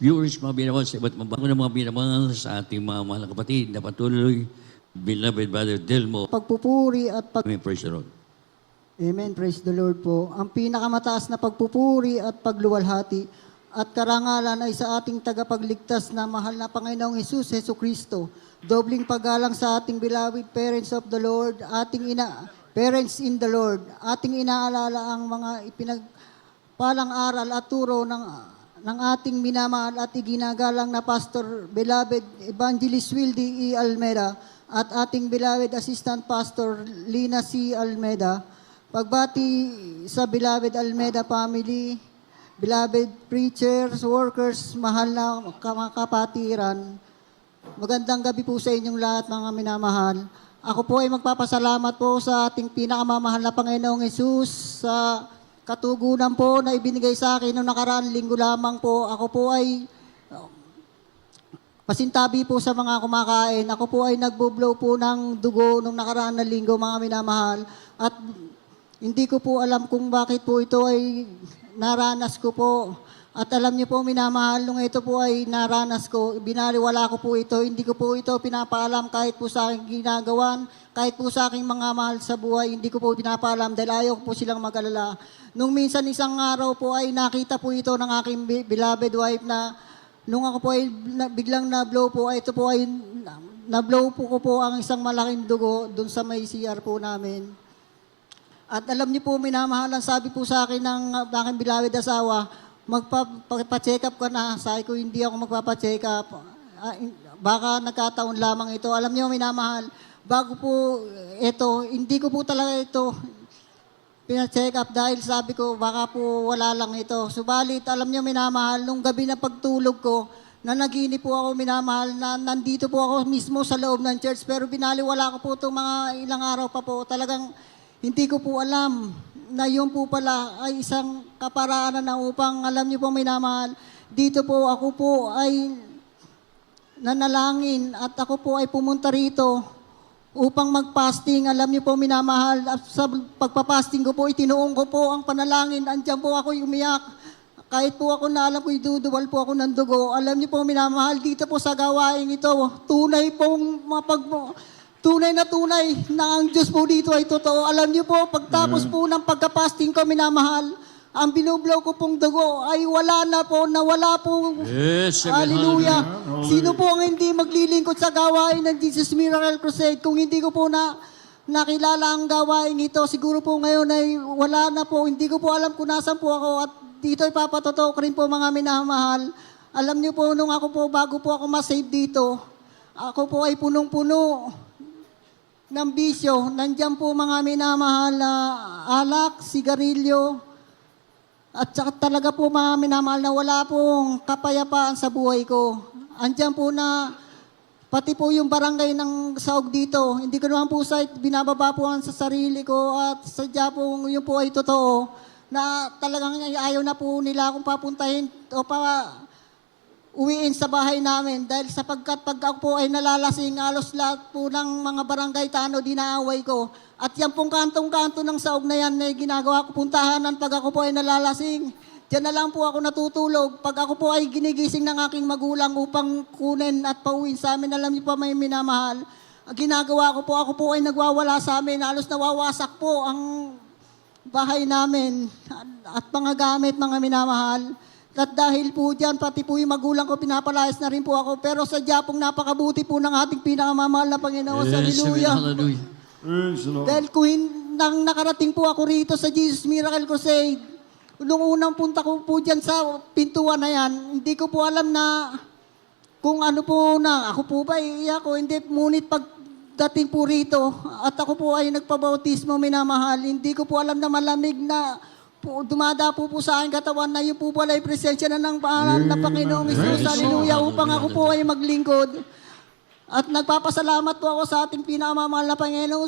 viewers, mga binamahal sa iba't mabang ng mga binamahal sa ating mga mahal na kapatid na patuloy, beloved Brother Delmo. Pagpupuri at Amen. Praise the Lord. Amen, praise the Lord po. Ang pinakamataas na pagpupuri at pagluwalhati at karangalan ay sa ating tagapagligtas na mahal na Panginoong Heso Kristo. Dobling paggalang sa ating beloved parents of the Lord, parents in the Lord. Ating inaalala ang mga ipinagpalang aral at turo ng ating minamahal at iginagalang na Pastor Beloved Evangelist Wildy E. Almeda at ating beloved Assistant Pastor Lina C. Almeda. Pagbati sa beloved Almeda family, beloved preachers, workers, mahal na mga kapatiran. Magandang gabi po sa inyong lahat, mga minamahal. Ako po ay magpapasalamat po sa ating pinakamamahal na Panginoong Hesus sa katugunan po na ibinigay sa akin noong nakaraan linggo lamang po. Ako po ay pasintabi po sa mga kumakain. Ako po ay nagbublow po ng dugo noong nakaraan na linggo, mga minamahal. At hindi ko po alam kung bakit po ito ay naranas ko po. At alam niyo po, minamahal, nung ito po ay naranas ko, binaliwala ko po ito, hindi ko po ito pinapaalam kahit po sa aking ginagawan, kahit po sa aking mga mahal sa buhay, hindi ko po pinapaalam dahil ayaw ko po silang mag-alala. Nung minsan isang araw po ay nakita po ito ng aking beloved wife na nung ako po ay biglang na-blow po, ito po ay na-blow po ko po ang isang malaking dugo dun sa may CR po namin. At alam niyo po, minamahal, ang sabi po sa akin ng aking beloved asawa, magpa-check up ka na. Sabi ko, hindi ako magpapa-check up. Baka nagkataon lamang ito. Alam niyo, minamahal, bago po ito, hindi ko po talaga ito pina-check up dahil sabi ko, baka po wala lang ito. Subalit, alam niyo, minamahal, nung gabi na pagtulog ko, na naginip po ako, minamahal, na nandito po ako mismo sa loob ng church, pero binaliwala ko po itong mga ilang araw pa po. Talagang hindi ko po alam na yun po pala ay isang kaparaanan na upang, alam niyo po, minamahal, dito po ako po ay nanalangin at ako po ay pumunta rito upang mag-fasting. Alam niyo po, minamahal, sa pagpa-fasting ko po, itinuong ko po ang panalangin. Andiyan po ako umiyak. Kahit po ako na alam ko, iduduwal po ako ng dugo. Alam niyo po, minamahal, dito po sa gawain ito, tunay pong tunay na ang Diyos po dito ay totoo. Alam niyo po, pagtapos po ng pagka-fasting ko, minamahal, ang binublow ko pong dugo ay wala na po, nawala po. Yes, Hallelujah. Sino po ang hindi maglilingkod sa gawain ng Jesus Miracle Crusade kung hindi ko po nakilala ang gawain ito? Siguro po ngayon ay wala na po. Hindi ko po alam kung nasan po ako at dito ay papatotoo ko rin po, mga minamahal. Alam niyo po, nung ako po, bago po ako masave dito, ako po ay punong-puno ng bisyo. Nandiyan po, mga minamahal, na alak, sigarilyo, at saka talaga po, mga minamahal, na wala pong kapayapaan sa buhay ko. Andiyan po na, pati po yung barangay ng Saog dito, hindi ko naman po binababa po sa sarili ko at sadya po yun po ay totoo na talagang ayaw na po nila akong papuntahin o uwiin sa bahay namin dahil sapagkat pag ako po ay nalalasing, halos lahat po ng mga barangay tano dinaaway ko. At yan pong kantong-kanto ng Saog na yan na ginagawa ko puntahanan pag ako po ay nalalasing. Diyan na lang po ako natutulog. Pag ako po ay ginigising ng aking magulang upang kunin at pauwiin sa amin, alam niyo pa, may minamahal, ginagawa ko po, ako po ay nagwawala sa amin. Halos nawawasak po ang bahay namin at mga gamit, mga minamahal. At dahil po dyan, pati po yung magulang ko, pinapalayas na rin po ako. Pero sadya pong napakabuti po ng ating pinakamamahal na Panginoon. Yes, Hallelujah. hallelujah. Dahil kung nang nakarating po ako rito sa Jesus Miracle Crusade, nung unang punta ko po dyan sa pintuan na yan, hindi ko po alam na kung ano po na, ako po ba iiyak ko, hindi, ngunit pagdating po rito, at ako po ay nagpabautismo, minamahal, hindi ko po alam na malamig na dumada po sa aking katawan na yun po pala ay presensya na ng pangalan ng Panginoong Hesus. Hallelujah, upang ako po ay maglingkod. At nagpapasalamat po ako sa ating pinakamamahal na Panginoon,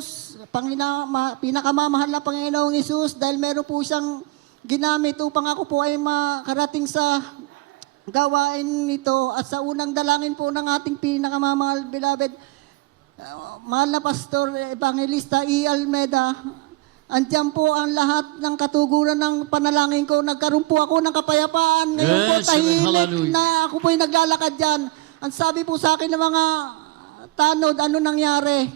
pinakamamahal na Panginoong Hesus dahil meron po siyang ginamit upang ako po ay makarating sa gawain nito. At sa unang dalangin po ng ating pinakamamahal, beloved, mahal na Pastor Evangelista E. Almeda, Andiyan po ang lahat ng katuguran ng panalangin ko. Nagkaroon po ako ng kapayapaan. Ngayon po Yes, tahimik hallelujah. na ako po'y naglalakad dyan. Ang sabi po sa akin ng mga tanod, ano nangyari?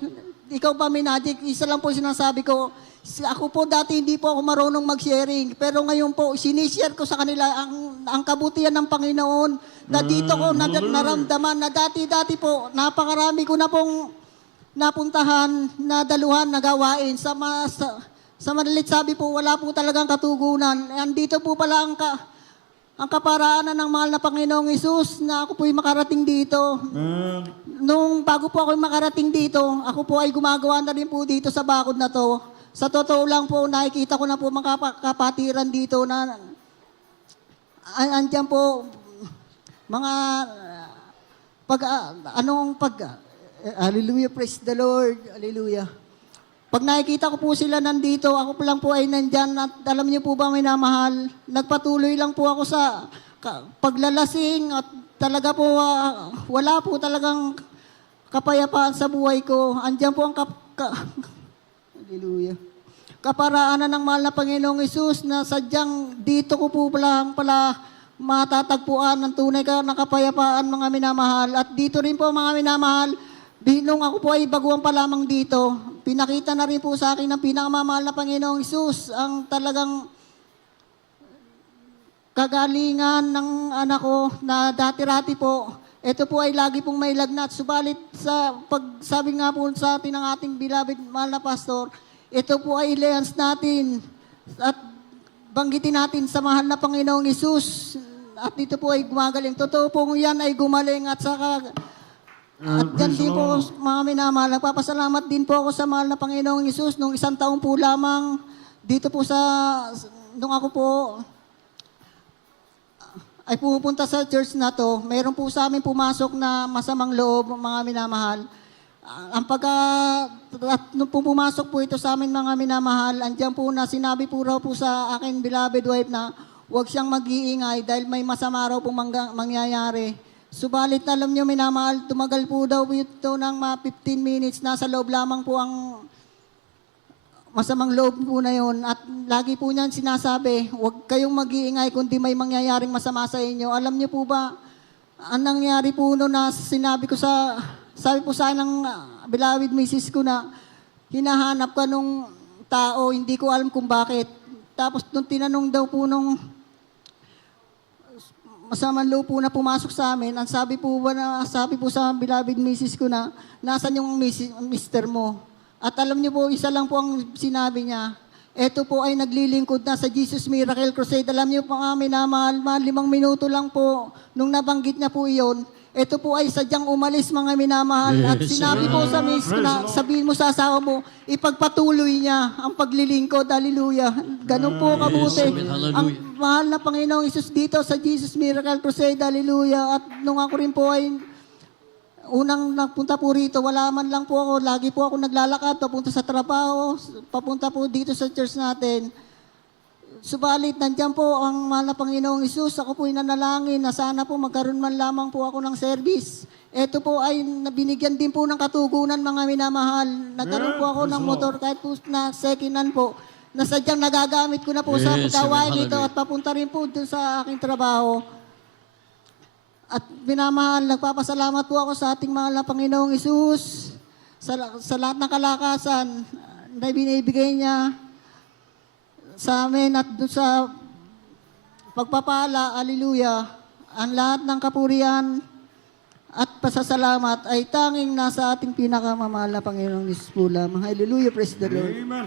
Ikaw ba, Minagic? Isa lang po sinasabi ko. Ako po dati hindi po ako marunong mag-sharing. Pero ngayon po, sinishare ko sa kanila ang kabutihan ng Panginoon. Na dito ko naramdaman na dati-dati po, napakarami ko na pong napuntahan na daluhan na gawain. Sa madalit sabi po, wala po talagang katugunan. Andito po pala ang kaparaanan ng mahal na Panginoong Hesus na ako po'y makarating dito. Nung bago po ako makarating dito, ako po ay gumagawa na rin po dito sa bakod na to. Sa totoo lang po, nakikita ko na po mga kapatiran dito na andyan po mga hallelujah, praise the Lord, hallelujah. Pag nakikita ko po sila nandito, ako lang po ay nandyan at alam niyo po ba, minamahal, nagpatuloy lang po ako sa paglalasing at talaga po wala po talagang kapayapaan sa buhay ko. Andyan po ang hallelujah. Kaparaanan ng mahal na Panginoong Hesus na sadyang dito ko po pala matatagpuan ng tunay na kapayapaan, mga minamahal. At dito rin po, mga minamahal, nung ako po ay baguhan pa lamang dito, pinakita na rin po sa akin ng pinakamamahal na Panginoong Hesus ang talagang kagalingan ng anak ko na dati-rati po. Ito po ay lagi pong may lagnat. Subalit sa pagsabi nga po sa atin ng ating beloved mahal na pastor, ito po ay alliance natin at banggitin natin sa mahal na Panginoong Hesus at ito po ay gumagaling. Totoo po yan ay gumaling at saka at yan din po, mga minamahal, nagpapasalamat din po ako sa mahal na Panginoong Hesus nung 1 taon po lamang dito po nung ako po ay pupunta sa church na to, mayroon po sa amin pumasok na masamang loob, mga minamahal. Nung pumasok po ito sa amin, mga minamahal, andyan po na sinabi po raw po sa akin beloved wife na huwag siyang mag-iingay dahil may masama raw pong mangyayari. Subalit alam niyo, minamahal, tumagal po daw ito ng mga 15 minutes. Nasa loob lamang po ang masamang loob po na yun. At lagi po niyan sinasabi, huwag kayong mag-iingay kundi may mangyayaring masama sa inyo. Alam niyo po ba, ang nangyari po noon na sabi po sa akin ng beloved misis ko na hinahanap ka nung tao, hindi ko alam kung bakit. Tapos nung tinanong daw po nung masamang loob po na pumasok sa amin, ang sabi po sa beloved misis ko na, nasan yung mister mo? At alam niyo po, isa lang po ang sinabi niya, ito po ay naglilingkod na sa Jesus Miracle Crusade. Alam niyo po, minamahal, 5 minuto lang po, nung nabanggit niya po iyon, ito po ay sadyang umalis, mga minamahal. At sinabi po sa miss na sabihin mo sa asawa mo, ipagpatuloy niya ang paglilingkod. Hallelujah. Ganun po kabuti. Ang mahal na Panginoong Hesus dito sa Jesus Miracle Crusade. Hallelujah. At nung ako rin po ay unang nagpunta po rito, wala man lang po ako. Lagi po ako naglalakad, papunta sa trabaho, papunta po dito sa church natin. Subalit, nandiyan po ang mahal na Panginoong Hesus. Ako po'y nanalangin na sana po magkaroon man lamang po ako ng service. Ito po ay binigyan din po ng katugunan, mga minamahal. Nagkaroon po ako ng motor kahit po na second-hand po. Na sadyang nagagamit ko na po sa gawain ito at papunta rin po dun sa aking trabaho. At minamahal, nagpapasalamat po ako sa ating mahal na Panginoong Hesus sa lahat ng kalakasan na binibigay niya sa amin at doon sa pagpapala, hallelujah, ang lahat ng kapurihan at pasasalamat ay tanging nasa ating pinakamamahal na Panginoong Hesus po lamang. Hallelujah, praise the Lord.